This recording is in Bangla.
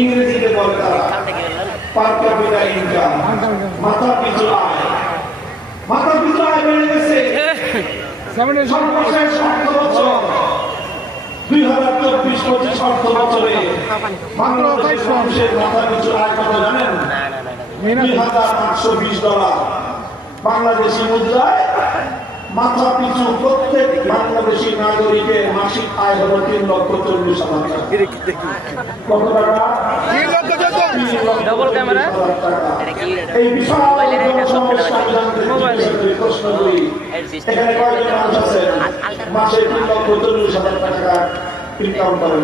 ইংরেজিতে বলে তারা পার ক্যাপিটা ইনকাম, মাথা পিছু আয়। মাথা পিছু আয় বেড়ে গেছে সর্বশেষ অর্থ বছর 2024-25 অর্থ বছরে বাংলাদেশের মানুষের মাথা পিছু আয় কত জানেন? $2,820। বাংলাদেশি মুদ্রায় মাথা পিছু প্রত্যেক বাংলাদেশি নাগরিকের মাসিক আয় হলো 3,40,000 টাকা। কত টাকা? Double camera. এই বিশাল জনসমস্যা প্রশ্ন করি, এখানে কয়জন মানুষ আছেন মাসে 3,40,000 টাকা ইনকাম করেন?